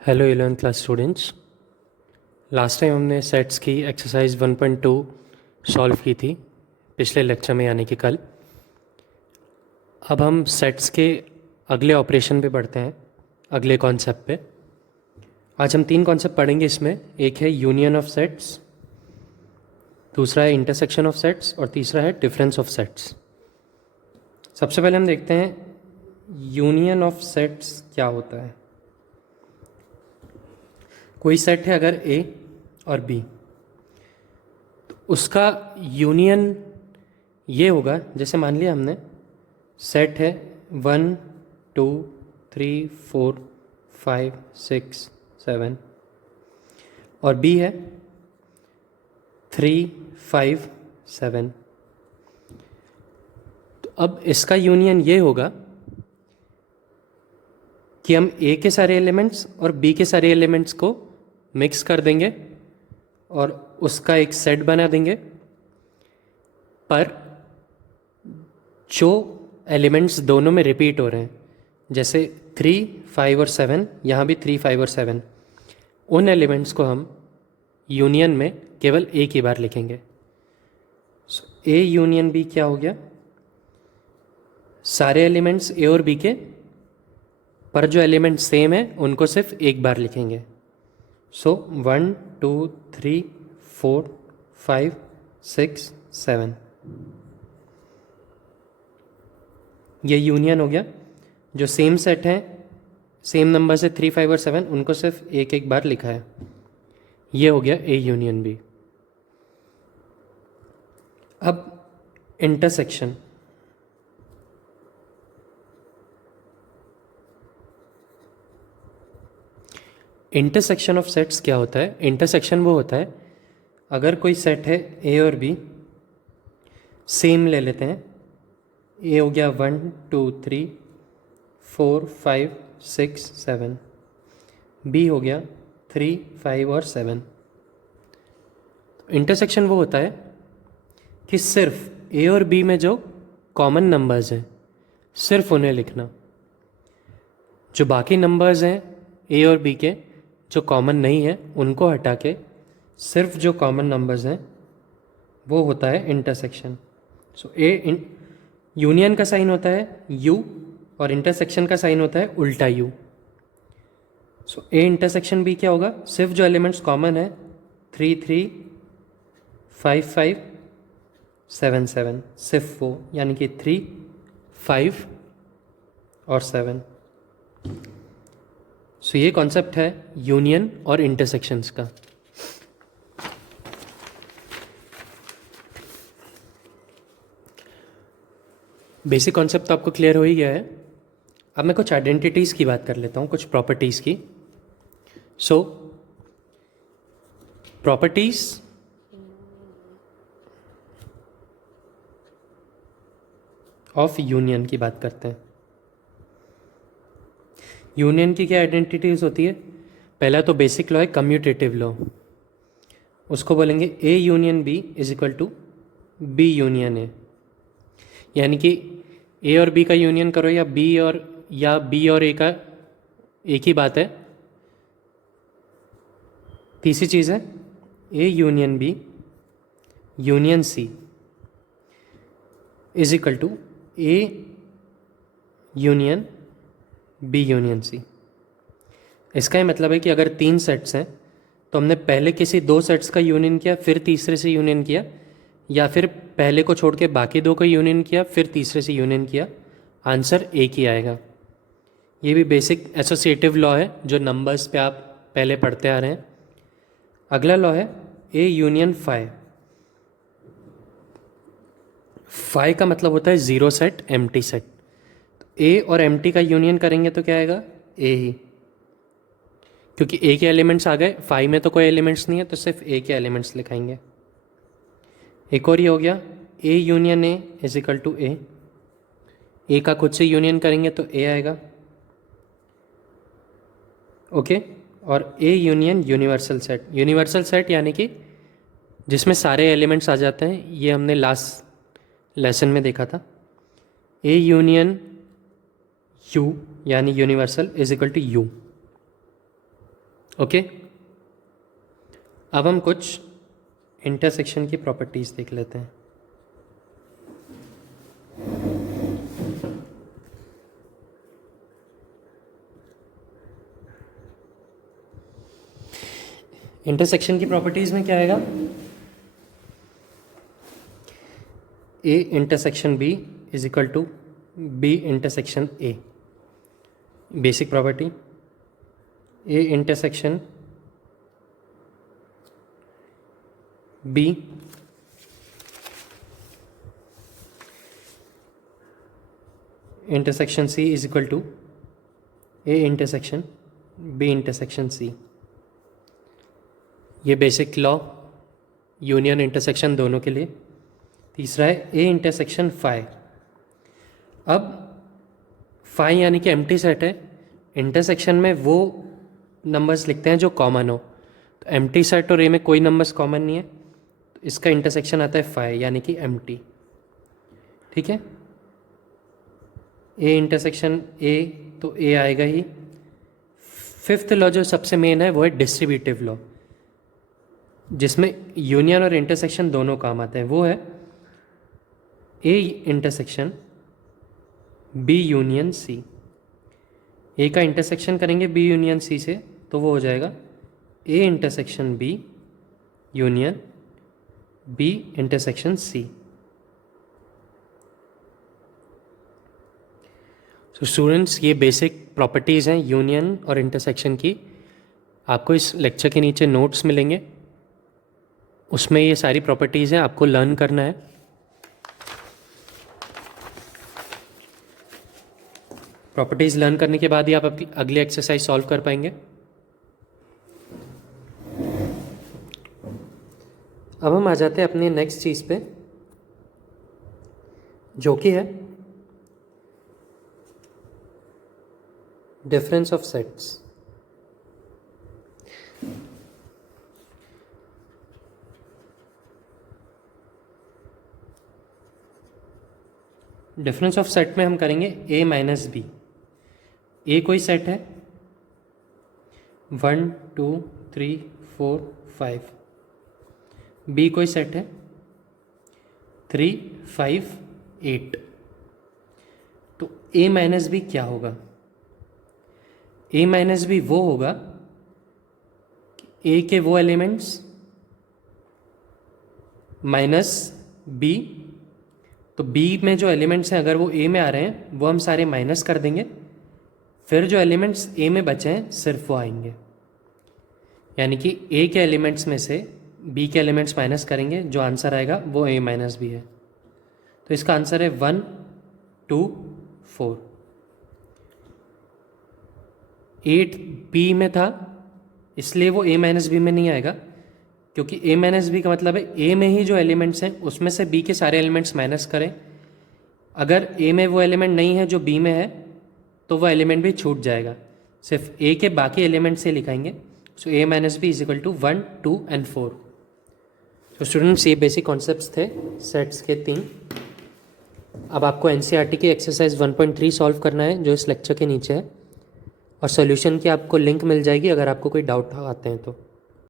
Hello 11th class students. Last time हमने sets की exercise 1.2 solve की थी पिछले लेक्चर में, यानी कि कल। अब हम सेट्स के अगले ऑपरेशन पे पढ़ते हैं, अगले कॉन्सेप्ट पे। आज हम 3 कॉन्सेप्ट पढ़ेंगे इसमें। एक है यूनियन ऑफ सेट्स, दूसरा है इंटरसेक्शन ऑफ सेट्स और तीसरा है डिफरेंस ऑफ सेट्स। सबसे पहले हम देखते हैं यूनियन ऑफ सेट्स क्या होता है। कोई सेट है अगर ए और बी, तो उसका यूनियन ये होगा, जैसे मान लिया हमने सेट है 1 2 3 4 5 6 7 और बी है 3 5 7। तो अब इसका यूनियन ये होगा कि हम ए के सारे एलिमेंट्स और बी के सारे एलिमेंट्स को मिक्स कर देंगे और उसका एक सेट बना देंगे। पर जो एलिमेंट्स दोनों में रिपीट हो रहे हैं, जैसे 3 5 और 7, यहाँ भी 3 5 और 7, उन एलिमेंट्स को हम यूनियन में केवल एक ही बार लिखेंगे। सो ए यूनियन बी क्या हो गया? सारे एलिमेंट्स ए और बी के, पर जो एलिमेंट सेम है उनको सिर्फ एक बार लिखेंगे। सो 1 2 3 4 5 6 7, ये यूनियन हो गया। जो सेम सेट हैं, सेम नंबर से 3 5 और 7, उनको सिर्फ एक एक बार लिखा है। ये हो गया ए यूनियन बी। अब इंटरसेक्शन। इंटरसेक्शन ऑफ सेट्स क्या होता है? इंटरसेक्शन वो होता है अगर कोई सेट है ए और बी, सेम ले लेते हैं। ए हो गया 1 2 3 4 5 6 7, बी हो गया 3 5 और 7। इंटरसेक्शन वो होता है कि सिर्फ ए और बी में जो कॉमन नंबर्स हैं सिर्फ उन्हें लिखना। जो बाकी नंबर्स हैं ए और बी के जो कॉमन नहीं है उनको हटा के सिर्फ जो कॉमन नंबर्स हैं वो होता है इंटरसेक्शन। सो ए यूनियन का साइन होता है यू और इंटरसेक्शन का साइन होता है उल्टा U. So A intersection B क्या होगा? सिर्फ जो एलिमेंट्स कॉमन है 3 3 5 5 7 7, सिर्फ वो, यानी कि 3 5 और 7। सो ये कॉन्सेप्ट है यूनियन और इंटरसेक्शंस का। बेसिक कॉन्सेप्ट तो आपको क्लियर हो ही गया है। अब मैं कुछ आइडेंटिटीज़ की बात कर लेता हूँ, कुछ प्रॉपर्टीज़ की। सो प्रॉपर्टीज़ ऑफ यूनियन की बात करते हैं। यूनियन की क्या आइडेंटिटीज़ होती है? पहला तो बेसिक लॉ है कम्यूटेटिव लॉ, उसको बोलेंगे A union B is equal to B union A. यानी कि ए और बी का यूनियन करो या बी और ए का, एक ही बात है। तीसरी चीज़ है A union B union C is equal to A union B union C. इसका ये मतलब है कि अगर 3 सेट्स हैं तो हमने पहले किसी 2 सेट्स का यूनियन किया, फिर तीसरे से यूनियन किया, या फिर पहले को छोड़ के बाकी 2 को यूनियन किया, फिर तीसरे से यूनियन किया, आंसर एक ही आएगा। ये भी बेसिक एसोसिएटिव लॉ है जो नंबर्स पे आप पहले पढ़ते आ रहे हैं। अगला लॉ है ए यूनियन फाई। फाई का मतलब होता है ज़ीरो सेट, एम्प्टी सेट। ए और एम्प्टी का यूनियन करेंगे तो क्या आएगा? ए ही, क्योंकि ए के एलिमेंट्स आ गए। फाई में तो कोई एलिमेंट्स नहीं है तो सिर्फ ए के एलिमेंट्स लिखाएंगे। एक और ये हो गया A union A is equal to A. A का खुद से यूनियन करेंगे तो ए आएगा, ओके। और A union universal set. Universal set यानी कि जिसमें सारे एलिमेंट्स आ जाते हैं, ये हमने लास्ट लेसन में देखा था। ए यूनियन यू यानी universal is equal to U. Okay, अब हम कुछ इंटरसेक्शन की प्रॉपर्टीज़ देख लेते हैं। इंटरसेक्शन की प्रॉपर्टीज़ में क्या आएगा? A intersection B is equal to B intersection A. Basic property, A intersection B intersection C is equal to A intersection B intersection C. ये बेसिक लॉ यूनियन इंटरसेक्शन दोनों के लिए। तीसरा है ए इंटरसेक्शन फाई। अब phi यानी कि empty set है, इंटरसेक्शन में वो नंबर्स लिखते हैं जो कॉमन हो। तो एम्प्टी सेट और ए में कोई नंबर्स कॉमन नहीं है, तो इसका इंटरसेक्शन आता है फाई यानी कि एम्प्टी। ठीक है, ए इंटरसेक्शन ए, तो ए आएगा ही। फिफ्थ लॉ जो सबसे मेन है वो है डिस्ट्रीब्यूटिव लॉ, जिसमें यूनियन और इंटरसेक्शन दोनों काम आते हैं। वो है A intersection B union C. A का इंटरसेक्शन करेंगे बी यूनियन सी से, तो वो हो जाएगा A intersection B union B intersection C. तो स्टूडेंट्स, ये बेसिक प्रॉपर्टीज़ हैं यूनियन और इंटरसेक्शन की। आपको इस लेक्चर के नीचे नोट्स मिलेंगे, उसमें ये सारी प्रॉपर्टीज़ हैं, आपको लर्न करना है। प्रॉपर्टीज़ लर्न करने के बाद ही आप अगली एक्सरसाइज सॉल्व कर पाएंगे। अब हम आ जाते हैं अपने नेक्स्ट चीज़ पे, जो कि है difference of sets. Difference of set में हम करेंगे ए माइनस बी। ए कोई सेट है 1 2 3 4 5, बी कोई सेट है 3 5 8। तो ए माइनस बी क्या होगा? ए माइनस बी वो होगा ए के वो एलिमेंट्स माइनस बी। तो बी में जो एलिमेंट्स हैं अगर वो ए में आ रहे हैं वो हम सारे माइनस कर देंगे, फिर जो एलिमेंट्स ए में बचे हैं सिर्फ वो आएंगे। यानी कि ए के एलिमेंट्स में से बी के एलिमेंट्स माइनस करेंगे, जो आंसर आएगा वो ए माइनस बी है। तो इसका आंसर है 1 2 4। 8 बी में था इसलिए वो ए माइनस बी में नहीं आएगा, क्योंकि ए माइनस बी का मतलब है ए में ही जो एलिमेंट्स हैं उसमें से बी के सारे एलिमेंट्स माइनस करें। अगर ए में वो एलिमेंट नहीं है जो बी में है तो वो एलिमेंट भी छूट जाएगा, सिर्फ ए के बाकी एलिमेंट से लिखाएंगे। So A minus B is equal to 1 2 and 4। तो स्टूडेंट्स, ये बेसिक कॉन्सेप्ट्स थे सेट्स के 3। अब आपको एनसीईआरटी की एक्सरसाइज 1.3 सॉल्व करना है, जो इस लेक्चर के नीचे है, और सॉल्यूशन की आपको लिंक मिल जाएगी अगर आपको कोई डाउट आते हैं तो।